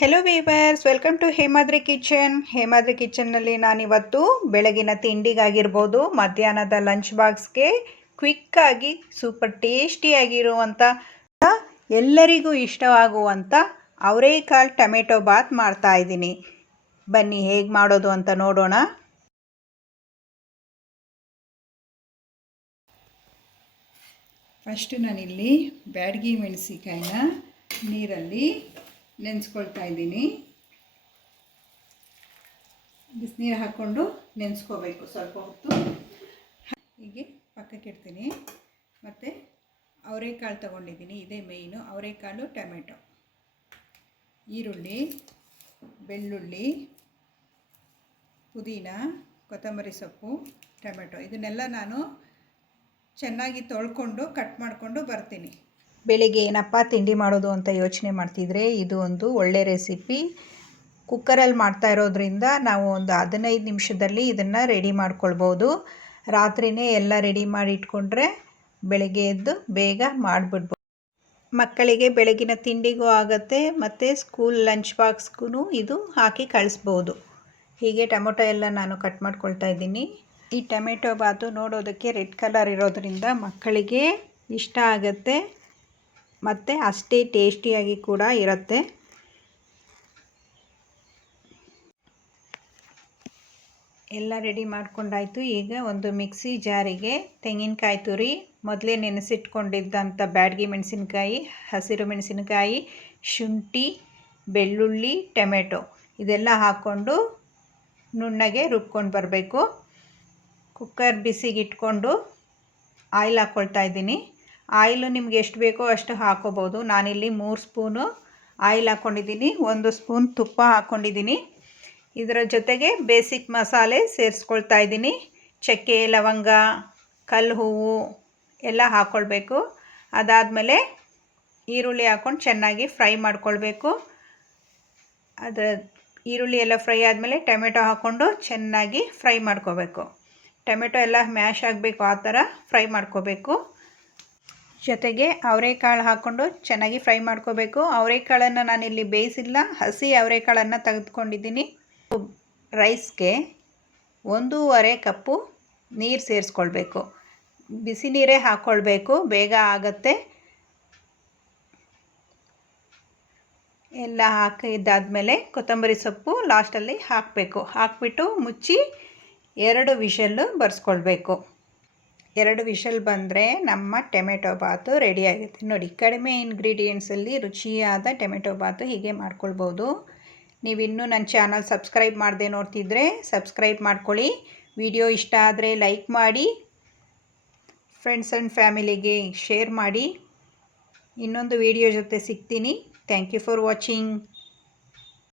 Hello viewers, welcome to Hemadri kitchen. Hemadri ಕಿಚನ್ನಲ್ಲಿ ನಾನಿವತ್ತು ಬೆಳಗಿನ ತಿಂಡಿಗಾಗಿರ್ಬೋದು, ಮಧ್ಯಾಹ್ನದ ಲಂಚ್ ಬಾಕ್ಸ್ಗೆ ಕ್ವಿಕ್ಕಾಗಿ ಸೂಪರ್ ಟೇಸ್ಟಿಯಾಗಿರುವಂಥ ಎಲ್ಲರಿಗೂ ಇಷ್ಟವಾಗುವಂಥ ಅವರೇಕಾಳು ಟೊಮೆಟೊ ಬಾತ್ ಮಾಡ್ತಾಯಿದ್ದೀನಿ. ಬನ್ನಿ ಹೇಗೆ ಮಾಡೋದು ಅಂತ ನೋಡೋಣ. ಫಸ್ಟು ನಾನಿಲ್ಲಿ ಬ್ಯಾಡಗಿ ಮೆಣಸಿಕಾಯಿನ ನೀರಲ್ಲಿ ನೆನೆಸ್ಕೊಳ್ತಾ ಇದ್ದೀನಿ. ಬಿಸಿನೀರು ಹಾಕ್ಕೊಂಡು ನೆನೆಸ್ಕೋಬೇಕು ಸ್ವಲ್ಪ ಹೊತ್ತು. ಹೀಗೆ ಪಕ್ಕಕ್ಕೆ ಇಡ್ತೀನಿ. ಮತ್ತು ಅವರೇಕಾಳು ತೊಗೊಂಡಿದ್ದೀನಿ, ಇದೇ ಮೇಯ್ನು. ಅವರೇಕಾಳು, ಟೊಮೆಟೊ, ಈರುಳ್ಳಿ, ಬೆಳ್ಳುಳ್ಳಿ, ಪುದೀನ, ಕೊತ್ತಂಬರಿ ಸೊಪ್ಪು, ಟೊಮೆಟೊ ಇದನ್ನೆಲ್ಲ ನಾನು ಚೆನ್ನಾಗಿ ತೊಳ್ಕೊಂಡು ಕಟ್ ಮಾಡಿಕೊಂಡು ಬರ್ತೀನಿ. ಬೆಳಿಗ್ಗೆ ಏನಪ್ಪ ತಿಂಡಿ ಮಾಡೋದು ಅಂತ ಯೋಚನೆ ಮಾಡ್ತಿದ್ರೆ ಇದು ಒಂದು ಒಳ್ಳೆ ರೆಸಿಪಿ. ಕುಕ್ಕರಲ್ಲಿ ಮಾಡ್ತಾ ಇರೋದ್ರಿಂದ ನಾವು ಒಂದು 15 ನಿಮಿಷದಲ್ಲಿ ಇದನ್ನು ರೆಡಿ ಮಾಡ್ಕೊಳ್ಬೋದು. ರಾತ್ರಿಯೇ ಎಲ್ಲ ರೆಡಿ ಮಾಡಿ ಇಟ್ಕೊಂಡ್ರೆ ಬೆಳಗ್ಗೆ ಎದ್ದು ಬೇಗ ಮಾಡಿಬಿಡ್ಬೋದು. ಮಕ್ಕಳಿಗೆ ಬೆಳಗಿನ ತಿಂಡಿಗೂ ಆಗುತ್ತೆ ಮತ್ತು ಸ್ಕೂಲ್ ಲಂಚ್ ಬಾಕ್ಸ್ಗೂ ಇದು ಹಾಕಿ ಕಳಿಸ್ಬೋದು. ಹೀಗೆ ಟೊಮೆಟೊ ಎಲ್ಲ ನಾನು ಕಟ್ ಮಾಡ್ಕೊಳ್ತಾ ಇದ್ದೀನಿ. ಈ ಟೊಮೆಟೊ ಬಾತು ನೋಡೋದಕ್ಕೆ ರೆಡ್ ಕಲರ್ ಇರೋದ್ರಿಂದ ಮಕ್ಕಳಿಗೆ ಇಷ್ಟ ಆಗುತ್ತೆ ಮತ್ತು ಅಷ್ಟೇ ಟೇಸ್ಟಿಯಾಗಿ ಕೂಡ ಇರುತ್ತೆ. ಎಲ್ಲ ರೆಡಿ ಮಾಡ್ಕೊಂಡಾಯಿತು. ಈಗ ಒಂದು ಮಿಕ್ಸಿ ಜಾರಿಗೆ ತೆಂಗಿನಕಾಯಿ ತುರಿ, ಮೊದಲೇ ನೆನೆಸಿಟ್ಕೊಂಡಿದ್ದಂಥ ಬ್ಯಾಡಗಿ ಮೆಣಸಿನಕಾಯಿ, ಹಸಿರು ಮೆಣಸಿನಕಾಯಿ, ಶುಂಠಿ, ಬೆಳ್ಳುಳ್ಳಿ, ಟೊಮೆಟೊ ಇದೆಲ್ಲ ಹಾಕ್ಕೊಂಡು ನುಣ್ಣಗೆ ರುಬ್ಕೊಂಡು ಬರಬೇಕು. ಕುಕ್ಕರ್ ಬಿಸಿಗೆ ಇಟ್ಕೊಂಡು ಆಯಿಲ್ ಹಾಕ್ಕೊಳ್ತಾ ಇದ್ದೀನಿ. ಆಯಿಲು ನಿಮ್ಗೆ ಎಷ್ಟು ಬೇಕೋ ಅಷ್ಟು ಹಾಕ್ಕೋಬೋದು. ನಾನಿಲ್ಲಿ 3 ಸ್ಪೂನು ಆಯಿಲ್ ಹಾಕ್ಕೊಂಡಿದ್ದೀನಿ, 1 ಸ್ಪೂನ್ ತುಪ್ಪ ಹಾಕ್ಕೊಂಡಿದ್ದೀನಿ. ಇದರ ಜೊತೆಗೆ ಬೇಸಿಕ್ ಮಸಾಲೆ ಸೇರಿಸ್ಕೊಳ್ತಾ ಇದ್ದೀನಿ. ಚಕ್ಕೆ, ಲವಂಗ, ಕಲ್ಲು ಹೂವು ಎಲ್ಲ ಹಾಕ್ಕೊಳ್ಬೇಕು. ಅದಾದಮೇಲೆ ಈರುಳ್ಳಿ ಹಾಕ್ಕೊಂಡು ಚೆನ್ನಾಗಿ ಫ್ರೈ ಮಾಡ್ಕೊಳ್ಬೇಕು. ಈರುಳ್ಳಿ ಎಲ್ಲ ಫ್ರೈ ಆದಮೇಲೆ ಟೊಮೆಟೊ ಹಾಕ್ಕೊಂಡು ಚೆನ್ನಾಗಿ ಫ್ರೈ ಮಾಡ್ಕೋಬೇಕು. ಟೊಮೆಟೊ ಎಲ್ಲ ಮ್ಯಾಶ್ ಆಗಬೇಕು, ಆ ಥರ ಫ್ರೈ ಮಾಡ್ಕೋಬೇಕು. ಜೊತೆಗೆ ಅವರೇಕಾಳು ಹಾಕ್ಕೊಂಡು ಚೆನ್ನಾಗಿ ಫ್ರೈ ಮಾಡ್ಕೋಬೇಕು. ಅವರೇಕಾಳನ್ನು ನಾನಿಲ್ಲಿ ಬೇಯಿಸಿಲ್ಲ, ಹಸಿ ಅವರೇಕಾಳನ್ನು ತೆಗೆದುಕೊಂಡಿದ್ದೀನಿ. ರೈಸ್ಗೆ 1.5 ಕಪ್ಪು ನೀರು ಸೇರಿಸ್ಕೊಳ್ಬೇಕು. ಬಿಸಿ ನೀರೇ ಹಾಕ್ಕೊಳ್ಬೇಕು, ಬೇಗ ಆಗುತ್ತೆ. ಎಲ್ಲ ಹಾಕಿದ್ದಾದಮೇಲೆ ಕೊತ್ತಂಬರಿ ಸೊಪ್ಪು ಲಾಸ್ಟಲ್ಲಿ ಹಾಕಬೇಕು. ಹಾಕಿಬಿಟ್ಟು ಮುಚ್ಚಿ 2 ವಿಷಲ್ಲು ಬರ್ಸ್ಕೊಳ್ಬೇಕು. 2 ವಿಷಲ್ ಬಂದರೆ ನಮ್ಮ ಟೊಮೆಟೊ ಬಾತು ರೆಡಿಯಾಗುತ್ತೆ. ನೋಡಿ, ಕಡಿಮೆ ಇಂಗ್ರೀಡಿಯೆಂಟ್ಸಲ್ಲಿ ರುಚಿಯಾದ ಟೊಮೆಟೊ ಬಾತು ಹೀಗೆ ಮಾಡ್ಕೊಳ್ಬೋದು. ನೀವಿನ್ನೂ ನನ್ನ ಚಾನಲ್ ಸಬ್ಸ್ಕ್ರೈಬ್ ಮಾಡದೆ ನೋಡ್ತಿದ್ರೆ ಸಬ್ಸ್ಕ್ರೈಬ್ ಮಾಡ್ಕೊಳ್ಳಿ. ವಿಡಿಯೋ ಇಷ್ಟ ಆದರೆ ಲೈಕ್ ಮಾಡಿ, ಫ್ರೆಂಡ್ಸ್ ಆ್ಯಂಡ್ ಫ್ಯಾಮಿಲಿಗೆ ಶೇರ್ ಮಾಡಿ. ಇನ್ನೊಂದು ವಿಡಿಯೋ ಜೊತೆ ಸಿಗ್ತೀನಿ. Thank you for watching.